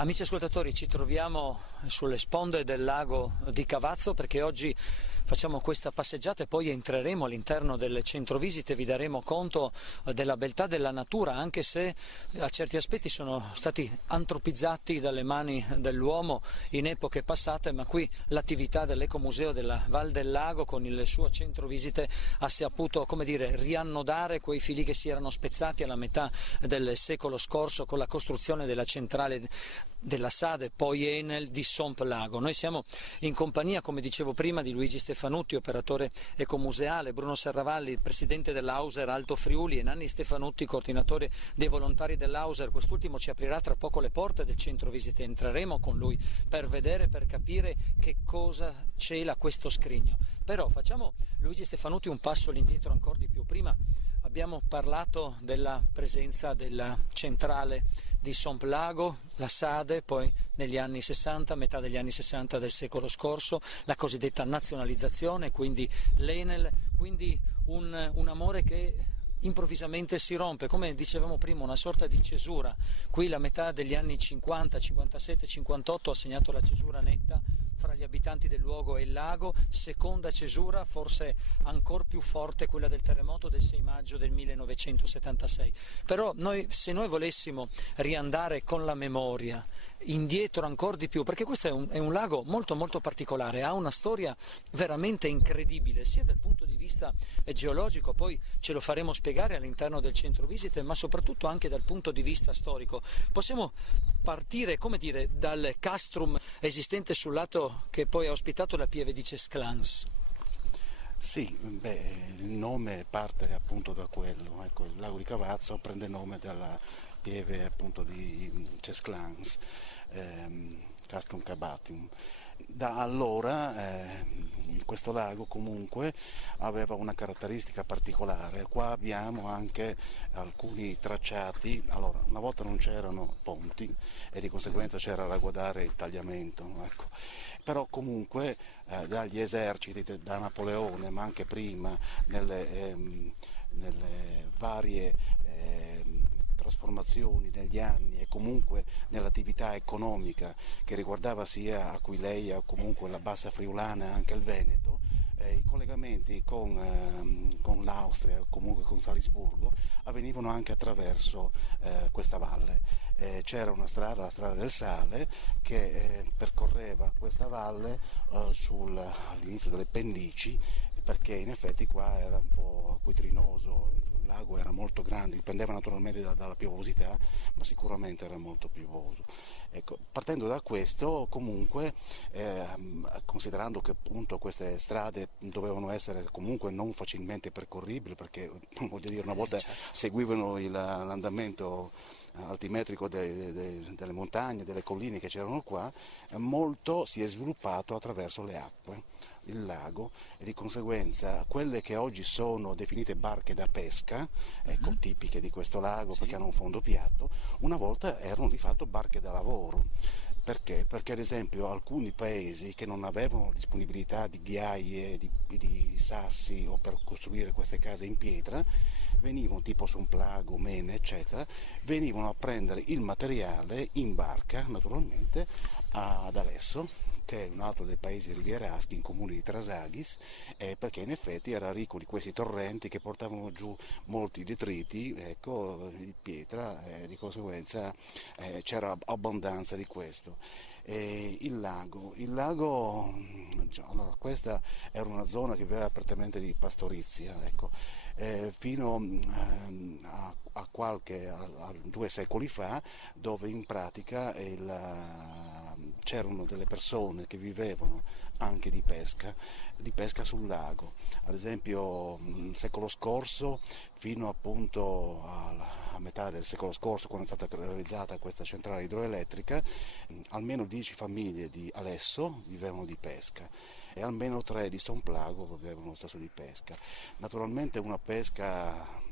Amici ascoltatori, ci troviamo sulle sponde del lago di Cavazzo perché oggi facciamo questa passeggiata e poi entreremo all'interno del centro visite, vi daremo conto della beltà della natura, anche se a certi aspetti sono stati antropizzati dalle mani dell'uomo in epoche passate, ma qui l'attività dell'Ecomuseo della Val del Lago con il suo centro visite ha saputo, riannodare quei fili che si erano spezzati alla metà del secolo scorso con la costruzione della centrale della SADE, poi Enel di Somp-Lago. Noi siamo in compagnia, come dicevo prima, di Luigi Stefanutti, operatore ecomuseale, Bruno Serravalli, presidente dell'Auser Alto Friuli, e Nanni Stefanutti, coordinatore dei volontari dell'Auser. Quest'ultimo ci aprirà tra poco le porte del centro visite, entreremo con lui per vedere, per capire che cosa cela questo scrigno. Però facciamo, Luigi Stefanutti, un passo all'indietro ancora di più. Prima abbiamo parlato della presenza della centrale di Somp-Lago, la SADE, poi negli anni 60, metà degli anni 60 del secolo scorso, la cosiddetta nazionalizzazione, quindi l'Enel, quindi un amore che improvvisamente si rompe, come dicevamo prima, una sorta di cesura. Qui la metà degli anni 50, 57, 58 ha segnato la cesura netta fra gli abitanti del luogo e il lago, seconda cesura forse ancora più forte, quella del terremoto del 6 maggio del 1976. Però se noi volessimo riandare con la memoria indietro ancora di più, perché questo è un lago molto molto particolare, ha una storia veramente incredibile, sia dal punto di vista geologico, poi ce lo faremo spiegare all'interno del centro visite, ma soprattutto anche dal punto di vista storico. Possiamo partire, dal castrum esistente sul lato che poi ha ospitato la pieve di Cesclans. Sì, il nome parte appunto da quello, ecco, il lago di Cavazzo prende nome dalla pieve appunto di Cesclans, Castrum Cabatium. Da allora questo lago comunque aveva una caratteristica particolare. Qua abbiamo anche alcuni tracciati. Allora, una volta non c'erano ponti e di conseguenza c'era da guardare il tagliamento, ecco. Però comunque dagli eserciti, da Napoleone, ma anche prima, nelle varie trasformazioni negli anni e comunque nell'attività economica che riguardava sia Aquileia o comunque la Bassa Friulana e anche il Veneto, i collegamenti con l'Austria, comunque con Salisburgo, avvenivano anche attraverso questa valle. C'era una strada, la strada del Sale, che percorreva questa valle all'inizio delle pendici, perché in effetti qua era un po' acquitrinoso, il lago era molto grande, dipendeva naturalmente dalla piovosità, ma sicuramente era molto piovoso. Ecco, partendo da questo, comunque, considerando che appunto queste strade dovevano essere comunque non facilmente percorribili, perché voglio dire, una volta seguivano l'andamento altimetrico delle montagne, delle colline che c'erano qua, molto si è sviluppato attraverso le acque, il lago, e di conseguenza quelle che oggi sono definite barche da pesca, ecco, tipiche di questo lago, sì, perché hanno un fondo piatto, una volta erano di fatto barche da lavoro. Perché? Perché ad esempio alcuni paesi che non avevano disponibilità di ghiaie, di sassi o per costruire queste case in pietra, venivano, tipo Somplago, Mene, eccetera, venivano a prendere il materiale in barca, naturalmente, ad Alesso, che è un altro dei paesi rivieraschi, in comune di Trasaghis, perché in effetti era ricco di questi torrenti che portavano giù molti detriti, ecco, di pietra, di conseguenza c'era abbondanza di questo. Il lago, allora, questa era una zona che viveva prettamente di pastorizia, ecco, fino a 2 secoli fa, dove in pratica c'erano delle persone che vivevano anche di pesca sul lago. Ad esempio nel secolo scorso, fino appunto a metà del secolo scorso, quando è stata realizzata questa centrale idroelettrica, almeno 10 famiglie di Alesso vivevano di pesca e almeno 3 di Somplago vivevano lo stesso di pesca. Naturalmente una pesca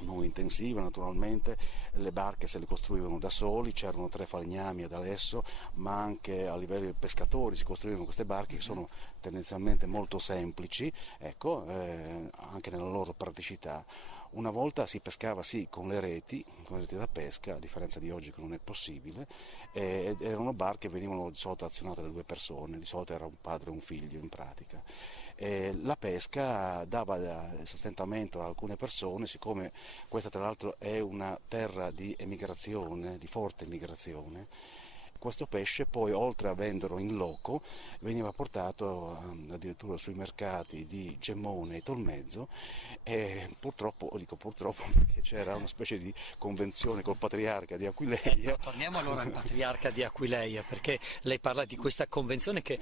non intensiva, naturalmente le barche se le costruivano da soli, c'erano 3 falegnami ad Alesso, ma anche a livello di pescatori si costruivano queste barche che sono tendenzialmente molto semplici, ecco, anche nella loro praticità. Una volta si pescava sì con le reti da pesca, a differenza di oggi che non è possibile, ed erano barche che venivano di solito azionate da 2 persone, di solito era un padre e un figlio in pratica. La pesca dava sostentamento a alcune persone, siccome questa tra l'altro è una terra di emigrazione, di forte emigrazione. Questo pesce poi, oltre a venderlo in loco, veniva portato addirittura sui mercati di Gemone e Tolmezzo, e purtroppo, dico purtroppo perché c'era una specie di convenzione col patriarca di Aquileia. Torniamo allora al patriarca di Aquileia, perché lei parla di questa convenzione che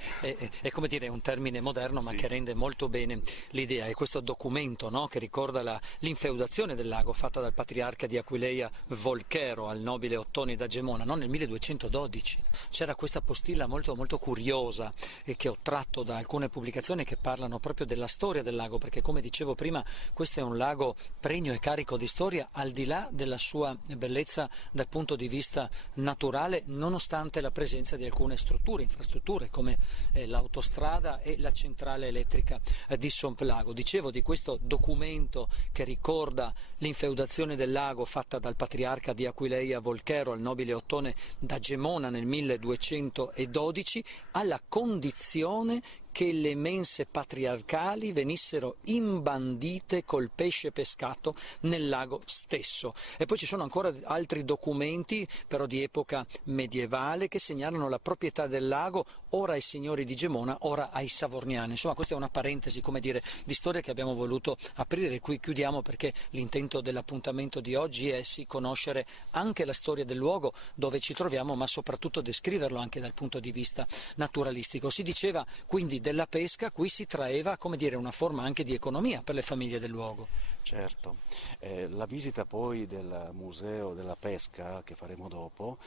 è come dire un termine moderno, ma Sì. che rende molto bene l'idea. È questo documento, no, che ricorda l'infeudazione del lago fatta dal patriarca di Aquileia Volchero al nobile Ottone da Gemona, no, nel 1212. C'era questa postilla molto, molto curiosa che ho tratto da alcune pubblicazioni che parlano proprio della storia del lago, perché come dicevo prima questo è un lago pregno e carico di storia, al di là della sua bellezza dal punto di vista naturale, nonostante la presenza di alcune strutture, infrastrutture come l'autostrada e la centrale elettrica di Somplago. Dicevo di questo documento che ricorda l'infeudazione del lago fatta dal patriarca di Aquileia Volchero al nobile Ottone da Gemona nel 1212, alla condizione che le mense patriarcali venissero imbandite col pesce pescato nel lago stesso. E poi ci sono ancora altri documenti, però di epoca medievale, che segnalano la proprietà del lago ora ai signori di Gemona, ora ai Savorniani. Insomma, questa è una parentesi, come dire, di storia che abbiamo voluto aprire. Qui chiudiamo perché l'intento dell'appuntamento di oggi è sì conoscere anche la storia del luogo dove ci troviamo, ma soprattutto descriverlo anche dal punto di vista naturalistico. Si diceva quindi della pesca, qui si traeva, come dire, una forma anche di economia per le famiglie del luogo. Certo, la visita poi del Museo della Pesca che faremo dopo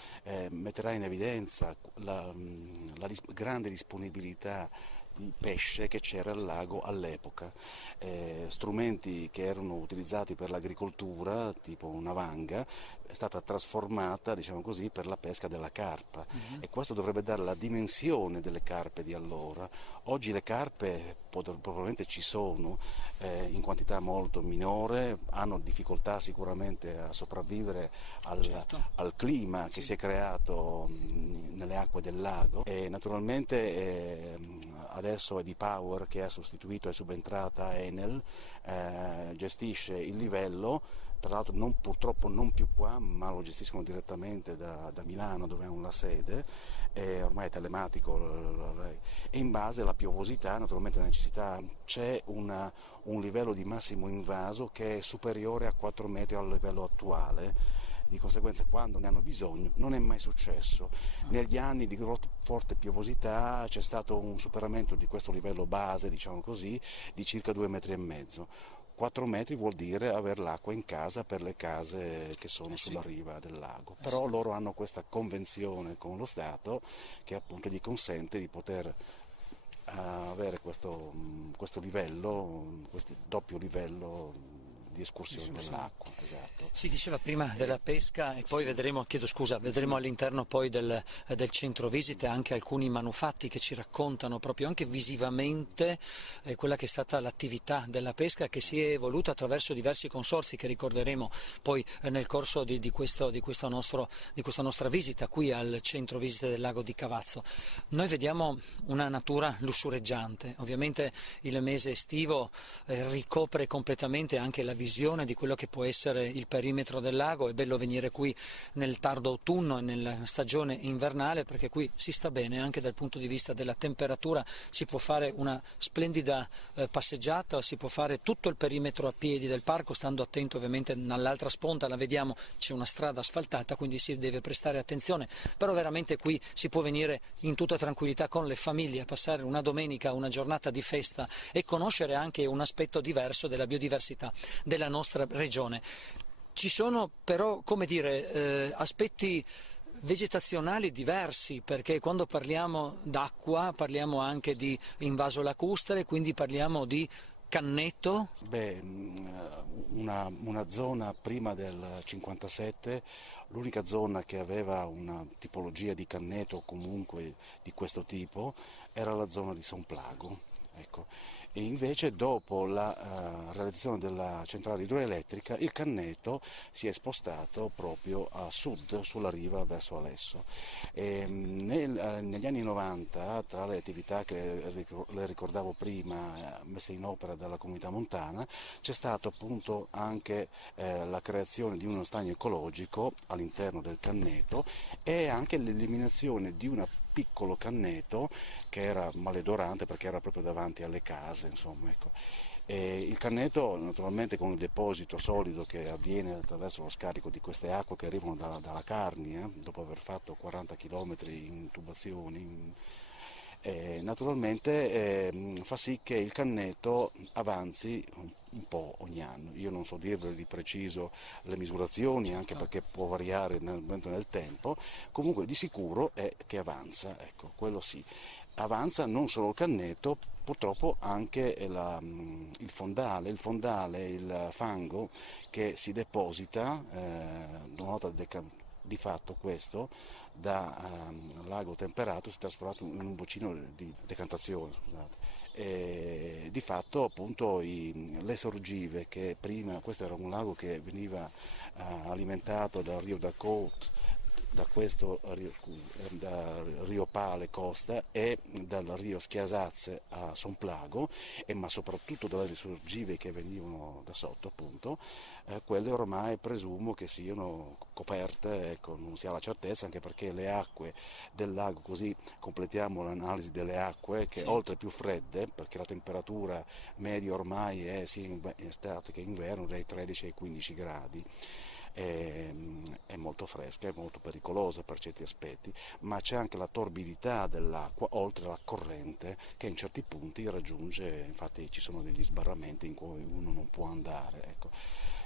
metterà in evidenza la grande disponibilità di pesce che c'era al lago all'epoca, strumenti che erano utilizzati per l'agricoltura, tipo una vanga, è stata trasformata, diciamo così, per la pesca della carpa, e questo dovrebbe dare la dimensione delle carpe di allora. Oggi le carpe probabilmente ci sono in quantità molto minore, hanno difficoltà sicuramente a sopravvivere al clima che si è creato nelle acque del lago, e naturalmente adesso EdiPower, che ha sostituito, è subentrata Enel, gestisce il livello, tra l'altro purtroppo non più qua, ma lo gestiscono direttamente da Milano, dove hanno la sede, ormai è telematico, e in base alla piovosità, naturalmente la necessità, c'è un livello di massimo invaso che è superiore a 4 metri al livello attuale. Di conseguenza, quando ne hanno bisogno, non è mai successo. Negli anni di forte piovosità c'è stato un superamento di questo livello base, diciamo così, di circa 2,5 metri. 4 metri vuol dire avere l'acqua in casa per le case che sono sulla riva del lago, però loro hanno questa convenzione con lo Stato che appunto gli consente di poter avere questo livello, questo doppio livello di escursione dell'acqua. Esatto. Si diceva prima della pesca e poi vedremo all'interno poi del centro visite anche alcuni manufatti che ci raccontano proprio anche visivamente quella che è stata l'attività della pesca, che si è evoluta attraverso diversi consorzi che ricorderemo poi nel corso di questa nostra visita qui al centro visite del lago di Cavazzo. Noi vediamo una natura lussureggiante, ovviamente il mese estivo ricopre completamente anche la visione di quello che può essere il perimetro del lago. È bello venire qui nel tardo autunno e nella stagione invernale, perché qui si sta bene anche dal punto di vista della temperatura, si può fare una splendida passeggiata, si può fare tutto il perimetro a piedi del parco, stando attento ovviamente dall'altra sponda, la vediamo, c'è una strada asfaltata, quindi si deve prestare attenzione, però veramente qui si può venire in tutta tranquillità con le famiglie, passare una domenica, una giornata di festa e conoscere anche un aspetto diverso della biodiversità della nostra regione. Ci sono però, come dire, aspetti vegetazionali diversi, perché quando parliamo d'acqua parliamo anche di invaso lacustre, quindi parliamo di canneto. Una zona prima del 57, l'unica zona che aveva una tipologia di canneto o comunque di questo tipo era la zona di Somplago. Ecco. E invece dopo la realizzazione della centrale idroelettrica il Canneto si è spostato proprio a sud, sulla riva verso Alesso. Negli anni 90, tra le attività che le ricordavo prima, messe in opera dalla comunità montana, c'è stato appunto anche la creazione di uno stagno ecologico all'interno del Canneto e anche l'eliminazione di un piccolo canneto che era maledorante perché era proprio davanti alle case, insomma, ecco. E il canneto naturalmente con il deposito solido che avviene attraverso lo scarico di queste acque che arrivano dalla Carnia, dopo aver fatto 40 km in tubazioni, naturalmente fa sì che il canneto avanzi un po' ogni anno. Io non so dirvi di preciso le misurazioni, anche perché può variare nel tempo, comunque di sicuro è che avanza, ecco, quello sì. Avanza non solo il canneto, purtroppo anche il fondale, il fango che si deposita, una volta di fatto questo, da lago temperato si è trasformato in un bacino di decantazione, scusate. E di fatto appunto le sorgive che prima, questo era un lago che veniva alimentato dal Rio Dakota, da questo da Rio Pale Costa e dal Rio Schiasazze a Somplago, ma soprattutto dalle risorgive che venivano da sotto appunto, quelle ormai presumo che siano coperte, ecco, non si ha la certezza, anche perché le acque del lago, così completiamo l'analisi delle acque, che sì, oltre più fredde, perché la temperatura media ormai è sia in estate che inverno dai 13 ai 15 gradi, è molto fresca, è molto pericolosa per certi aspetti, ma c'è anche la torbidità dell'acqua oltre la corrente che in certi punti raggiunge, infatti ci sono degli sbarramenti in cui uno non può andare, ecco.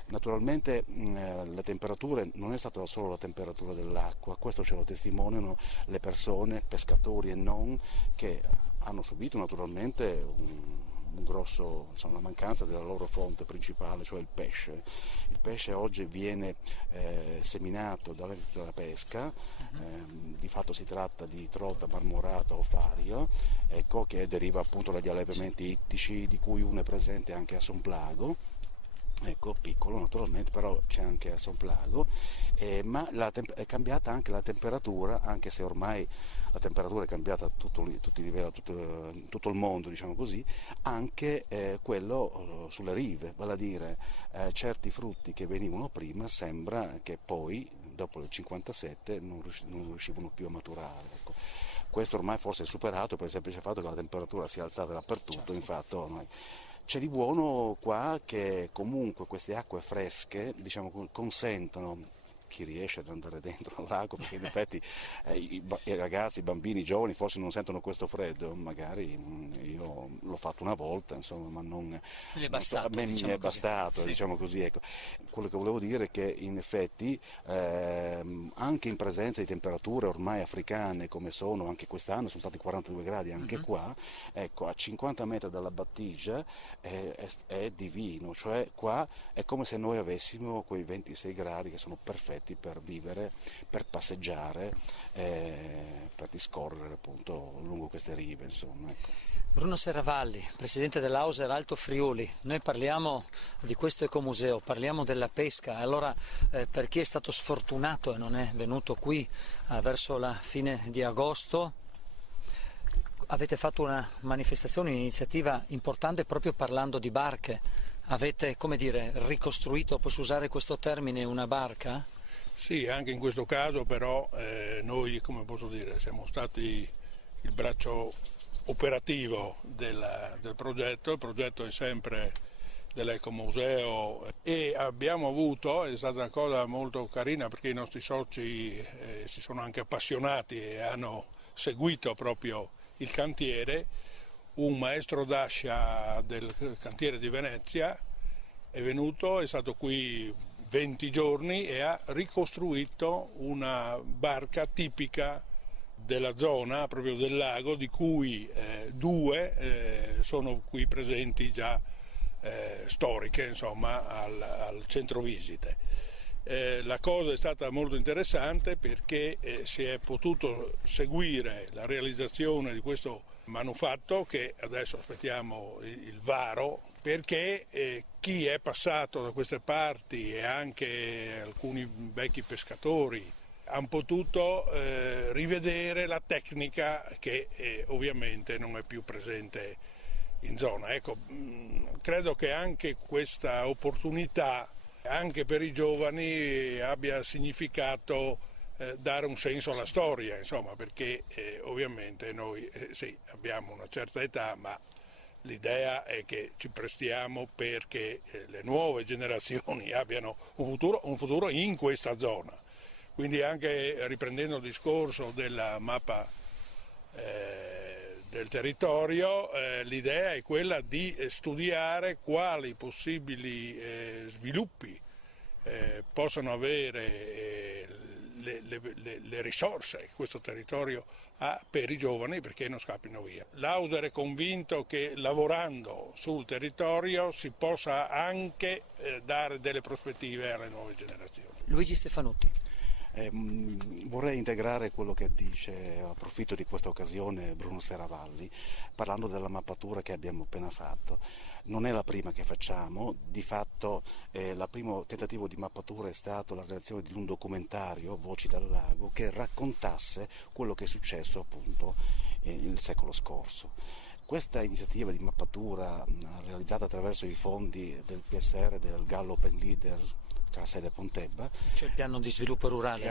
Naturalmente le temperature non è stata solo la temperatura dell'acqua, questo ce lo testimoniano le persone, pescatori e non, che hanno subito naturalmente la mancanza della loro fonte principale, cioè il pesce. Il pesce oggi viene seminato dalla pesca, di fatto si tratta di trota, marmorata o fario, ecco, che deriva appunto dagli allevamenti ittici, di cui uno è presente anche a Somplago. Ecco, piccolo naturalmente, però c'è anche a Somplago, ma è cambiata anche la temperatura, anche se ormai la temperatura è cambiata a tutti i livelli, tutto il mondo, diciamo così, anche quello sulle rive, vale a dire certi frutti che venivano prima sembra che poi, dopo il 57, non riuscivano più a maturare. Ecco. Questo ormai forse è superato per il semplice fatto che la temperatura si è alzata dappertutto, certo. Infatti ormai c'è di buono qua che comunque queste acque fresche, diciamo, consentono chi riesce ad andare dentro al lago, perché in effetti i ragazzi, i bambini, i giovani forse non sentono questo freddo, magari io l'ho fatto una volta, insomma, ma non mi è bastato, a me diciamo mi è così. bastato, Sì. diciamo così, ecco. Quello che volevo dire è che in effetti anche in presenza di temperature ormai africane come sono, anche quest'anno sono stati 42 gradi anche qua, ecco, a 50 metri dalla battigia è divino, cioè qua è come se noi avessimo quei 26 gradi che sono perfetti per vivere, per passeggiare, per discorrere appunto lungo queste rive, insomma, ecco. Bruno Serravalli, presidente dell'Auser Alto Friuli, noi parliamo di questo ecomuseo, parliamo della pesca, allora per chi è stato sfortunato e non è venuto qui verso la fine di agosto, avete fatto una manifestazione, un'iniziativa importante proprio parlando di barche, avete, come dire, ricostruito, posso usare questo termine, una barca? Sì, anche in questo caso però noi, come posso dire, siamo stati il braccio operativo del progetto. Il progetto è sempre dell'Ecomuseo e abbiamo avuto, è stata una cosa molto carina perché i nostri soci si sono anche appassionati e hanno seguito proprio il cantiere, un maestro d'ascia del cantiere di Venezia è venuto, è stato qui 20 giorni e ha ricostruito una barca tipica della zona, proprio del lago, di cui due sono qui presenti già storiche, insomma, al centro visite. La cosa è stata molto interessante perché si è potuto seguire la realizzazione di questo manufatto che adesso aspettiamo il varo, perché chi è passato da queste parti e anche alcuni vecchi pescatori hanno potuto rivedere la tecnica che ovviamente non è più presente in zona. Ecco, credo che anche questa opportunità, anche per i giovani, abbia significato dare un senso alla storia, insomma, perché ovviamente noi sì, abbiamo una certa età, ma l'idea è che ci prestiamo perché le nuove generazioni abbiano un futuro in questa zona. Quindi anche riprendendo il discorso della mappa del territorio, l'idea è quella di studiare quali possibili sviluppi possano avere le risorse che questo territorio ha per i giovani, perché non scappino via. L'Auser è convinto che lavorando sul territorio si possa anche dare delle prospettive alle nuove generazioni. Luigi Stefanutti. Vorrei integrare quello che dice, approfitto di questa occasione, Bruno Seravalli, parlando della mappatura che abbiamo appena fatto. Non è la prima che facciamo, di fatto il primo tentativo di mappatura è stato la realizzazione di un documentario, Voci dal Lago, che raccontasse quello che è successo appunto il secolo scorso. Questa iniziativa di mappatura realizzata attraverso i fondi del PSR, del Gallo Open Leader, sede Pontebba, cioè il piano di sviluppo rurale.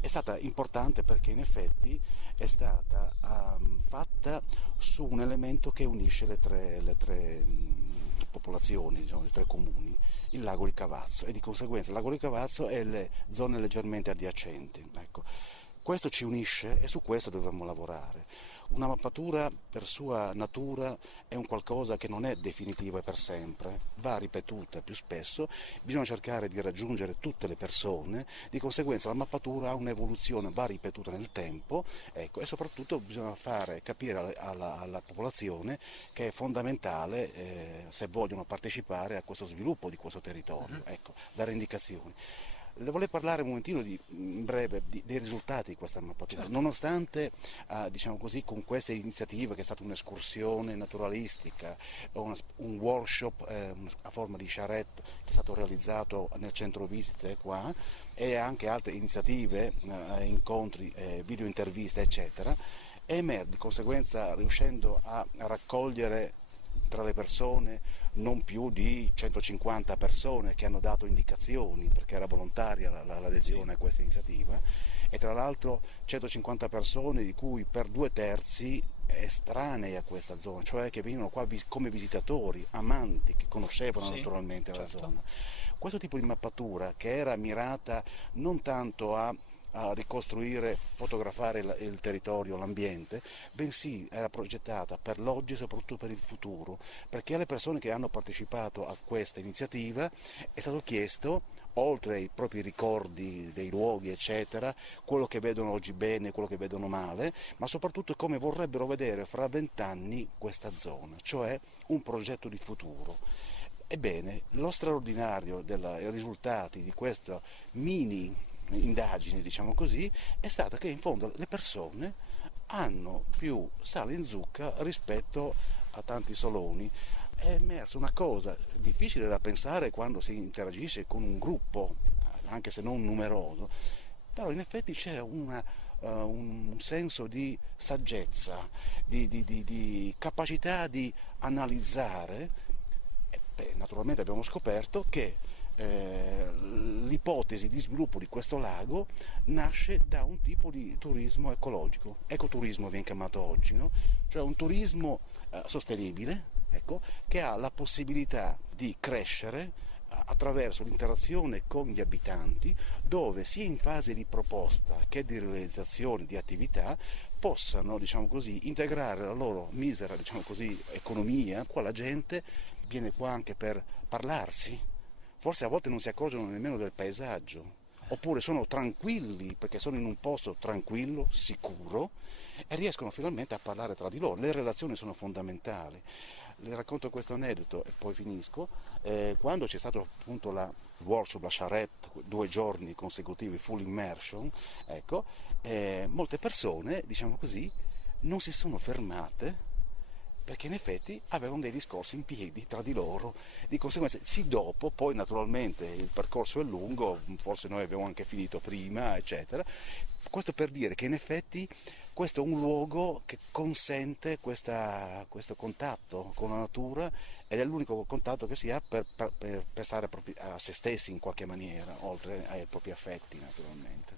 È stata importante perché in effetti è stata fatta su un elemento che unisce le tre popolazioni, diciamo, i tre comuni, il lago di Cavazzo, e di conseguenza il lago di Cavazzo e le zone leggermente adiacenti. Ecco. Questo ci unisce e su questo dovremmo lavorare. Una mappatura per sua natura è un qualcosa che non è definitivo e per sempre, va ripetuta più spesso, bisogna cercare di raggiungere tutte le persone, di conseguenza la mappatura ha un'evoluzione, va ripetuta nel tempo, ecco, e soprattutto bisogna fare capire alla popolazione che è fondamentale se vogliono partecipare a questo sviluppo di questo territorio, ecco, dare indicazioni. Le volevo parlare un momentino in breve dei risultati di questa mappatura. Certo. Nonostante diciamo così, con queste iniziative, che è stata un'escursione naturalistica, un workshop a forma di charrette che è stato realizzato nel centro visite qua, e anche altre iniziative, incontri, video interviste eccetera, EMER di conseguenza, riuscendo a raccogliere tra le persone non più di 150 persone che hanno dato indicazioni, perché era volontaria l'adesione a questa iniziativa, e tra l'altro 150 persone di cui per 2/3 estranei a questa zona, cioè che venivano qua come visitatori, amanti, che conoscevano naturalmente la zona. Questo tipo di mappatura, che era mirata non tanto a ricostruire, fotografare il territorio, l'ambiente, bensì era progettata per l'oggi e soprattutto per il futuro, perché alle persone che hanno partecipato a questa iniziativa è stato chiesto, oltre ai propri ricordi dei luoghi eccetera, quello che vedono oggi bene, quello che vedono male, ma soprattutto come vorrebbero vedere fra 20 anni questa zona, cioè un progetto di futuro. Ebbene, lo straordinario dei risultati di questa mini indagini, diciamo così, è stata che in fondo le persone hanno più sale in zucca rispetto a tanti soloni. È emersa una cosa difficile da pensare quando si interagisce con un gruppo, anche se non numeroso, però in effetti c'è un senso di saggezza, di capacità di analizzare. Naturalmente abbiamo scoperto che l'ipotesi di sviluppo di questo lago nasce da un tipo di turismo ecologico, ecoturismo viene chiamato oggi, no? Cioè un turismo sostenibile, ecco, che ha la possibilità di crescere attraverso l'interazione con gli abitanti, dove sia in fase di proposta che di realizzazione di attività possano, diciamo così, integrare la loro misera, diciamo così, economia. Qua la gente viene qua anche per parlarsi, forse a volte non si accorgono nemmeno del paesaggio, oppure sono tranquilli perché sono in un posto tranquillo, sicuro, e riescono finalmente a parlare tra di loro. Le relazioni sono fondamentali. Le racconto questo aneddoto e poi finisco. Quando c'è stato appunto il workshop, la charrette, 2 giorni consecutivi, full immersion, ecco, molte persone, diciamo così, non si sono fermate perché in effetti avevano dei discorsi in piedi tra di loro, di conseguenza sì dopo, poi naturalmente il percorso è lungo, forse noi abbiamo anche finito prima, eccetera. Questo per dire che in effetti questo è un luogo che consente questo contatto con la natura ed è l'unico contatto che si ha per stare a se stessi in qualche maniera, oltre ai propri affetti naturalmente.